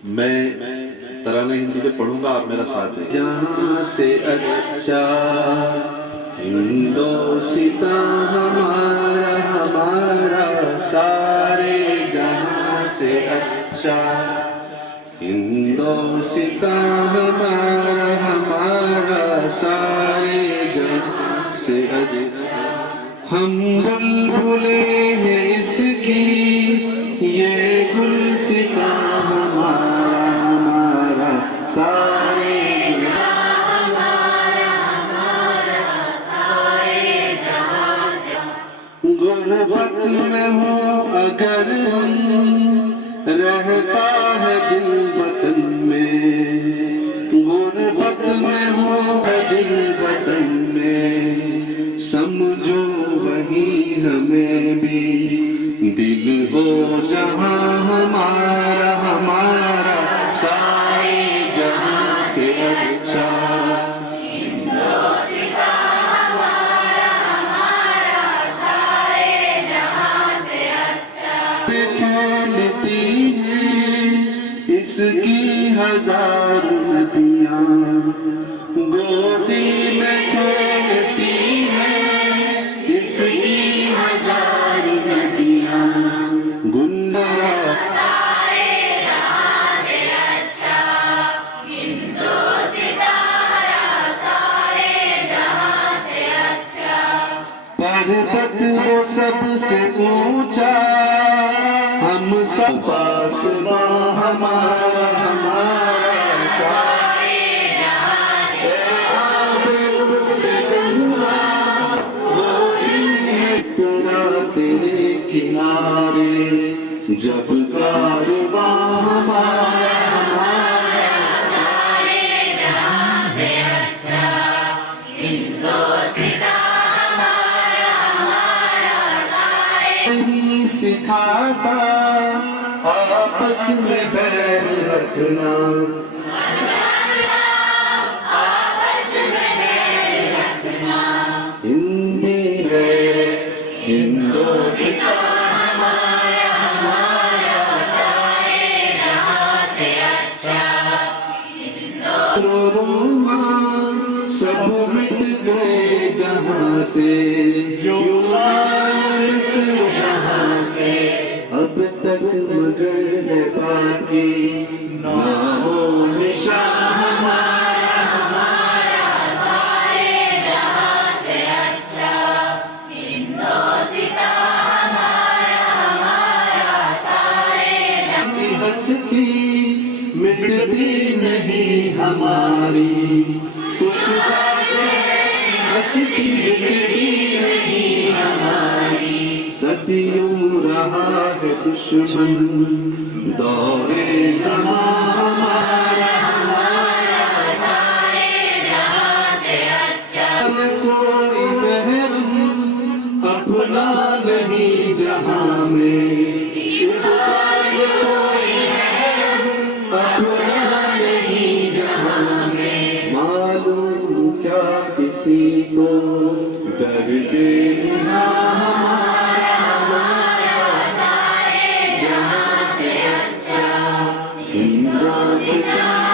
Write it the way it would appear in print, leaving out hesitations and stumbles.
मैं तराना हिंदी में पढ़ूंगा, आप मेरा साथ दें। जहाँ से अच्छा हिंदोसिता हमारा हमारा, सारे जहाँ से अच्छा हिंदोसिता हमारा हमारा, सारे जहाँ से अच्छा। हम बुलबुले हैं इसकी, ये गुलसिता हमारा हमारा, सारे गुरबत में हो अगर हम, रहता है दिल वतन में। गुरबत में हो दिल वतन में, समझो वही हमें भी दिल हो जहाँ हमारा हमारा, सारे जहाँ से अच्छा खेलती है इसकी हजार नदियाँ, गोदी में खेलती है इसकी हजार नदियाँ। गुंडा पर्वत वो सबसे ऊंचा, हम सब पास हमारा हमारा, सारे जहाँ से तेरा तेरे किनारे, जब कारवां हमारा हमारा, सारे जहाँ से अच्छा हिंदोसिता नहीं सिखाता आपस में बैर रखना, आपस में बैर रखना। हिंदी है हिंदोसिता हमारा हमारा, सारे जहाँ से अच्छा हिंदोसिता। सब मिट गए जहाँ से, जहाँ से अब तक मगर है बाकी, नामो निशान हमारा हमारा, सारे जहाँ से अच्छा हिंदोसिता हमारा हमारा, सारे जहाँ। हंसती मिटती नहीं हमारी कुछ बातें, हंसती मिटती नहीं हमारी, सदियों रहा है दुश्मन दौरे ज़मां हमारा हमारा, सारे जहाँ से अच्छा। कोई महरम अपना नहीं जहाँ में, कोई महरम अपना नहीं जहाँ में। मालूम क्या किसी को दर्द हमारा हमारा, सारे जहाँ से अच्छा हिंदोसिता।